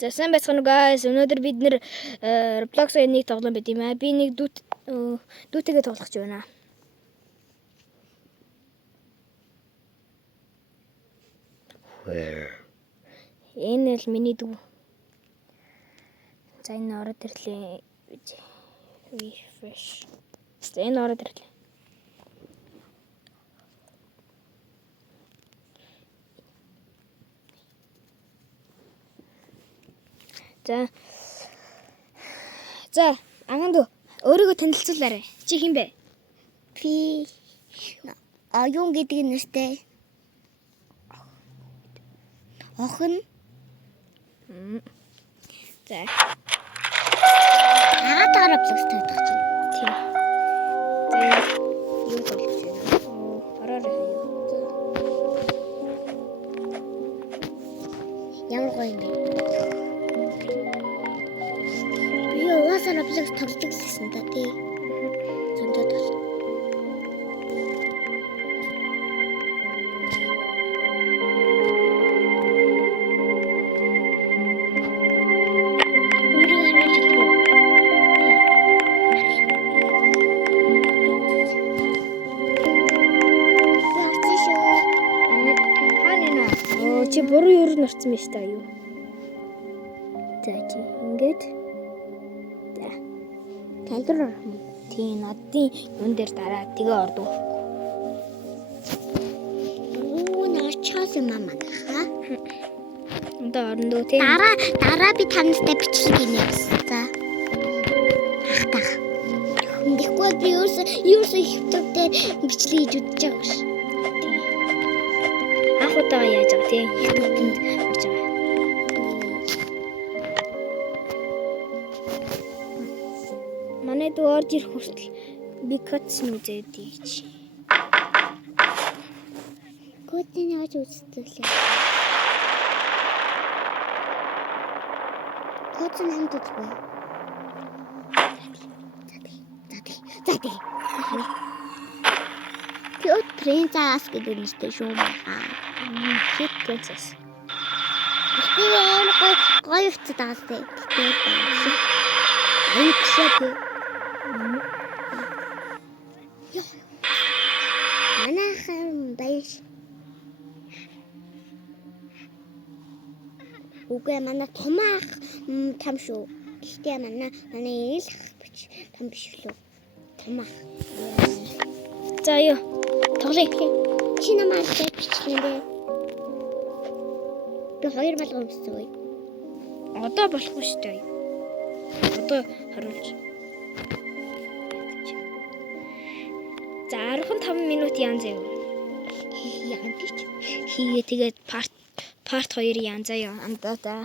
За сайн байцгаана уу guys. Өнөөдөр бид нэр Roblox-ийн нэг тоглоом байт юм аа. Би нэг дүүтэйгээ тоглох гэж байна. Where? Энэ л миний дүү. За энэ ороод ирлээ. Refresh. За энэ ороод ирлээ. За анхан дүү өөрийгөө танилцуулаарай. Чи хэн бэ? Би аюун гэдэг нэртэй. Охин. За. Агатаараа пластик тагч. Тийм. За юу тоглож байна? Ороорой юу. Ямар гоё юм бэ? Би угаасаа пластик тоглож гэсэн та тий. Зөндөө тол. Чи буруу юу нэрсэн мэт та юу? За чи ингээд. За. Калгар. Тийм надын юун дээр дараа тэгээ ордог. Начаас мама ха. Одоо орно тийм. Дараа би танастай бичлэг хийнэ гэсэн. За. Ахтах. Тэгэхгүй би юу YouTube дээр бичлэг хийж үзэж байгаа ш. Анх удаа яаж байгаа тийм YouTube-д орж байгаа. Манай дүү орж ирэх хүртэл би кодс үзээд ийч. Кодны яаж үзтгэлээ. Кодс нь хамт үзгүй. За. Код принцесс гэдэг нэртэй шүү баха. Код принцесс. Ихтэй гоё хэвчээ таастай. Тэгтээ байна. Аюу гшээ. Манайхан баяш. Үгүй манай томаах там шүү. Гэхдээ манай ил бич там биш лөө. Томаах. За юу. Тоглоё. Чи намайг бичлээ. Би 2 малгай өмссөн. Одоо болохгүй шүү дээ. Одоо харуулж. За 15 минут янз заяа. Яан гэж. Хийгээ тэгээд part 2 янз заяа. Амдаа.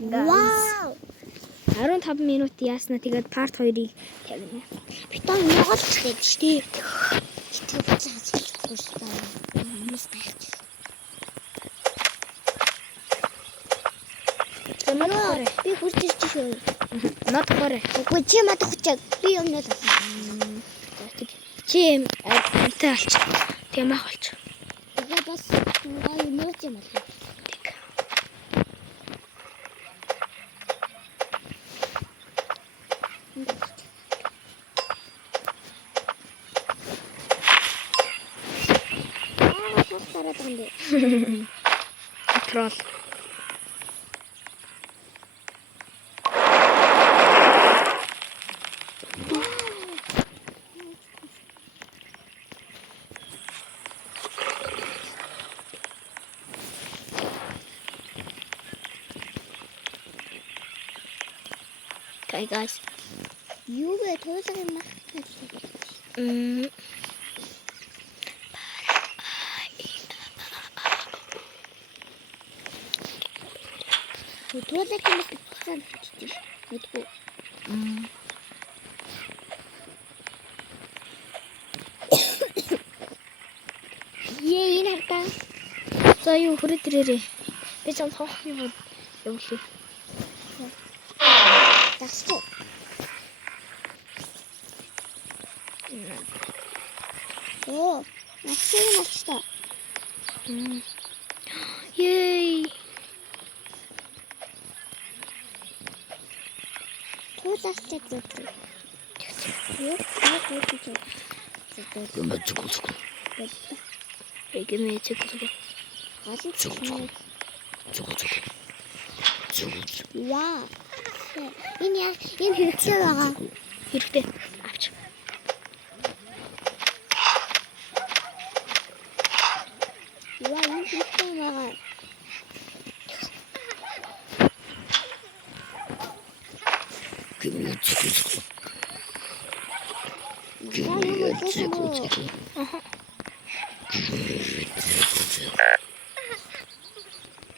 Вау! 15 минут яасна тэгээд part 2-ыг тавина. Би тоо Монголч гэдэг шүү дээ. Итгэж хасчихгүй шүү дээ. Хүмүүс гайхаж. Замаараа Би хурц ирж шүү. надгаараа. Үгүй чи мадахчаа. Би өмнөд. Чи таалч. Тийм ахалч. Тэгээ бас гоё нөөц юм байна. Трол. Okay guys. Юу вэ туйлах юм аа? Туйлах юм гэсэн чи мэдгүй. Энэ хартаа. За юу хүрээд ирээрээ. Би ч тоох юм явуулъя. Тасч. Оо, начта. Yay! уулаачаад зүг. Эгэмээ чиг. Яа. Энэ хэрэгцээ байгаа. Хэрэгтэй. Авч. Яа, энэ хэрэгцээ байгаа.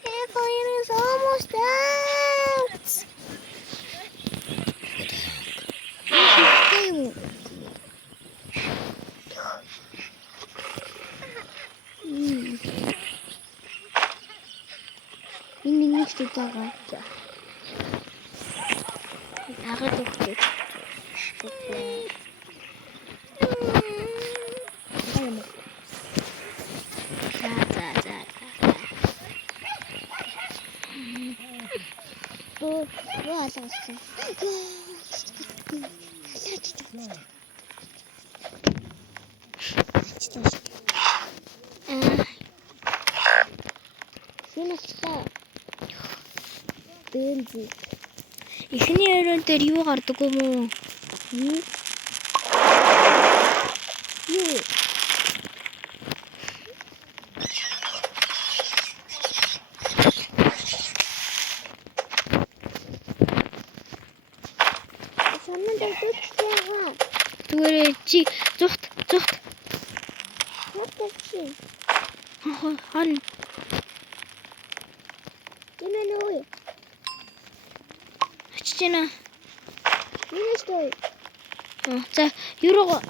Hey, fire is almost out. Энэ нэг ч байгаа. Агаад өгч. За. Бөө алгасан. Шинэстэй бензин. Эхний өрөөнд дээр юу гардаг юм уу? Юу? Санаа дэвтэрээ. Түгээрээ чи зүхт. Хатчих чи. Хон. Тэмээ нөө. Очиж байна. Минэстэй. За, юуруу Юугаа.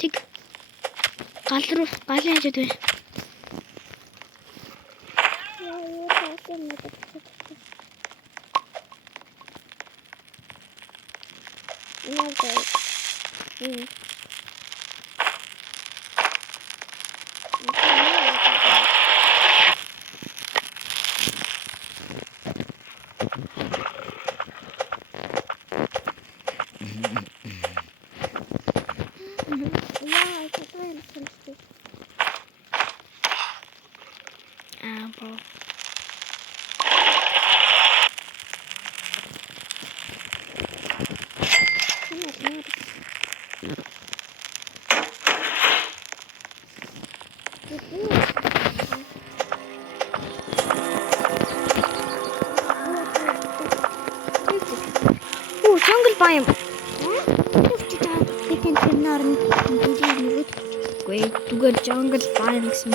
тэг галын хажууд байна. Яа, таасан надад. Яа. Бо. Jungle biome. Гүй түгээр jungle biome гэсэн.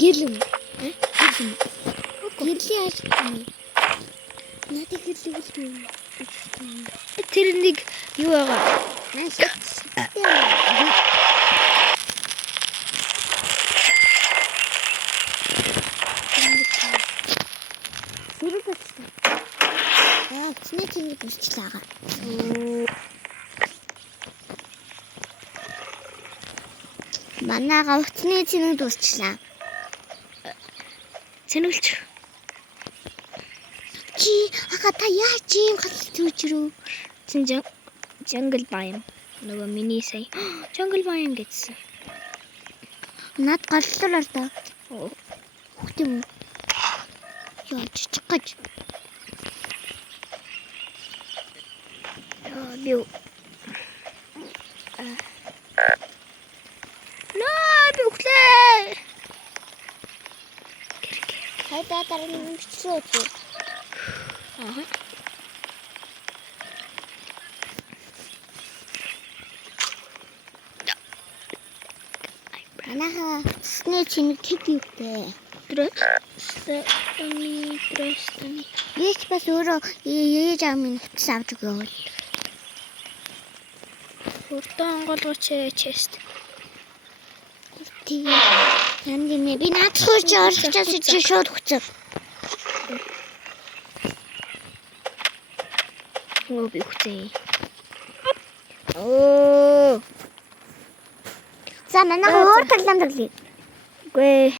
Гэлэн. Гэлэн яаж юм? Надад гэлэн. Тэр нэг юу байгаа? Чиний чиний болчихлаа. Манайга утасны чиний дуусчлаа. Цэнгэлч. Чи та яаж юм хатж зүжрүү? Чин jungle biome. Нөгөө миний сая jungle biome гэсэн. Над галлаар да. Хүүхдэн Яа чичиг гэж. би би үхлээ. Хайдаа дараагийн бичсэн үү? Манайха утасны чиний хэд юутэй? Дростаны. Яаж бас өөрөө ээж аав минь утас авч өгөөл. Хурдан голгоч чест. Тийм. Яндинэ би наад сууж орчихсон чи шууд хүчээ. Би хүчээ. За манайха өөр талаан төрлөө. Гүй